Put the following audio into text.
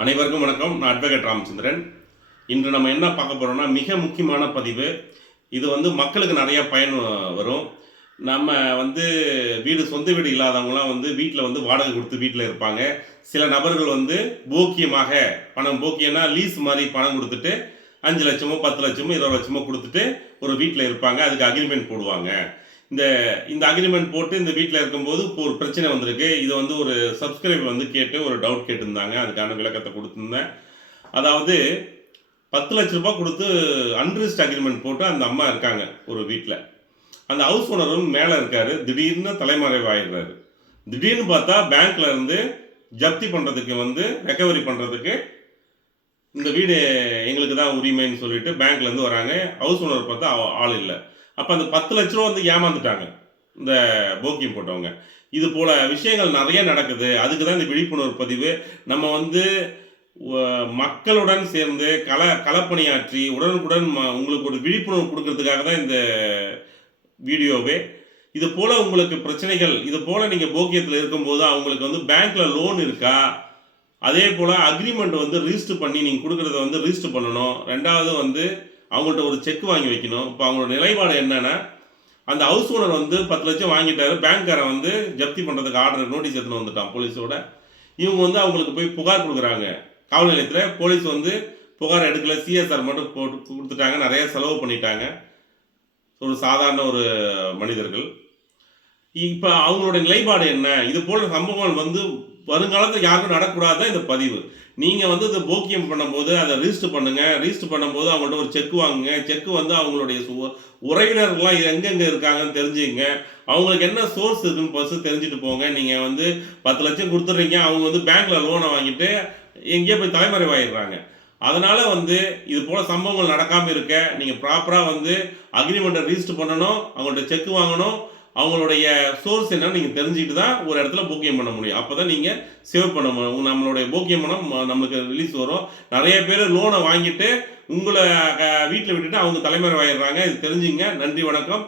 அனைவருக்கும் வணக்கம். நான் அட்வொகேட் ராமச்சந்திரன். இன்று நம்ம என்ன பார்க்க போகிறோம்னா, மிக முக்கியமான பதிவு. இது மக்களுக்கு நிறையா பயன் வரும். நம்ம சொந்த வீடு இல்லாதவங்களாம் வீட்டில் வாடகை கொடுத்து வீட்டில் இருப்பாங்க. சில நபர்கள் போக்கியமாக பணம், போக்கியம்னா லீஸ் மாதிரி பணம் கொடுத்துட்டு 5 லட்சமோ 10 லட்சமோ 20 லட்சமோ கொடுத்துட்டு ஒரு வீட்டில் இருப்பாங்க. அதுக்கு அக்ரிமெண்ட் போடுவாங்க. இந்த அக்ரிமெண்ட் போட்டு இந்த வீட்டில் இருக்கும்போது இப்போ ஒரு பிரச்சனை வந்திருக்கு. இது ஒரு சப்ஸ்கிரைபர் கேட்டு ஒரு டவுட் கேட்டிருந்தாங்க. அதுக்கான விளக்கத்தை கொடுத்துருந்தேன். அதாவது 10 லட்ச ரூபாய் கொடுத்து அன்ரிஜிஸ்டர்ட் அக்ரிமெண்ட் போட்டு அந்த அம்மா இருக்காங்க ஒரு வீட்டில். அந்த ஹவுஸ் ஓனரும் மேலே இருக்காரு. திடீர்னு தலைமறைவாயிடுறாரு. திடீர்னு பார்த்தா பேங்க்ல இருந்து ஜப்தி பண்ணுறதுக்கு ரெக்கவரி பண்ணுறதுக்கு இந்த வீடு எங்களுக்கு தான் உரிமைன்னு சொல்லிட்டு பேங்க்லேருந்து வராங்க. ஹவுஸ் ஓனர் பார்த்தா ஆள் இல்லை. அப்போ அந்த 10 லட்ச ரூபா ஏமாந்துட்டாங்க இந்த போக்கியம் போட்டவங்க. இது போல விஷயங்கள் நிறைய நடக்குது. அதுக்கு தான் இந்த விழிப்புணர்வு பதிவு. நம்ம மக்களுடன் சேர்ந்து களப்பணியாற்றி உடனுக்குடன் உங்களுக்கு ஒரு விழிப்புணர்வு கொடுக்கறதுக்காக தான் இந்த வீடியோவே. இது போல் உங்களுக்கு பிரச்சனைகள், இது போல் நீங்கள் போக்கியத்தில் இருக்கும்போது அவங்களுக்கு பேங்க்கில் லோன் இருக்கா, அதே போல் அக்ரிமெண்ட் ரிஜிஸ்டர் பண்ணி நீங்கள் கொடுக்குறத ரிஜிஸ்டர் பண்ணணும். ரெண்டாவது அவங்கள்ட்ட ஒரு செக் வாங்கி வைக்கணும். இப்போ அவங்களோட நிலைப்பாடு என்னன்னா, அந்த ஹவுஸ் ஓனர் 10 லட்சம் வாங்கிட்டாரு. பேங்க்காரன் ஜப்தி பண்ணுறதுக்கு ஆர்டர் நோட்டீஸ் எடுத்துன்னு வந்துட்டான் போலீஸோட. இவங்க அவங்களுக்கு போய் புகார் கொடுக்குறாங்க காவல் நிலையத்தில். போலீஸ் புகார் எடுக்கல, சிஎஸ்ஆர் மட்டும் போட்டு கொடுத்துட்டாங்க. நிறைய செலவு பண்ணிட்டாங்க ஒரு சாதாரண ஒரு மனிதர்கள். இப்போ அவங்களோட நிலைப்பாடு என்ன? இது போல சம்பவங்கள் வருங்காலத்தில் யாருக்கும் நடக்கூடாது இந்த பதிவு. நீங்கள் இந்த போக்கியம் பண்ணும்போது அதை ரிஜிஸ்டர் பண்ணுங்கள். ரிஜிஸ்டர் பண்ணும்போது அவங்கள்ட்ட ஒரு செக் வாங்குங்க. செக்கு அவங்களுடைய உறவினர்கள்லாம் எங்கெங்கே இருக்காங்கன்னு தெரிஞ்சுங்க. அவங்களுக்கு என்ன சோர்ஸ் இருக்குன்னு ஃபஸ்ட்டு தெரிஞ்சுட்டு போங்க. நீங்கள் 10 லட்சம் கொடுத்துட்றீங்க, அவங்க பேங்க்கில் லோனை வாங்கிட்டு எங்கேயோ போய் தலைமறைவாயிடுறாங்க. அதனால் இது போல் சம்பவங்கள் நடக்காமல் இருக்க நீங்கள் ப்ராப்பராக அக்ரிமெண்ட்டை ரிஜிஸ்டர் பண்ணணும். அவங்கள்ட்ட செக் வாங்கணும். அவங்களுடைய சோர்ஸ் என்னன்னு நீங்கள் தெரிஞ்சுக்கிட்டு தான் ஒரு இடத்துல போக்கியம் பண்ண முடியும். அப்போ தான் நீங்கள் சேவ் பண்ண முடியும். நம்மளுடைய போக்கியம் பணம் நம்மளுக்கு ரிலீஸ் வரும். நிறைய பேர் லோனை வாங்கிட்டு உங்களை வீட்டில் விட்டுட்டு அவங்க தலைமறைவாயிடுறாங்க. இது தெரிஞ்சுங்க. நன்றி, வணக்கம்.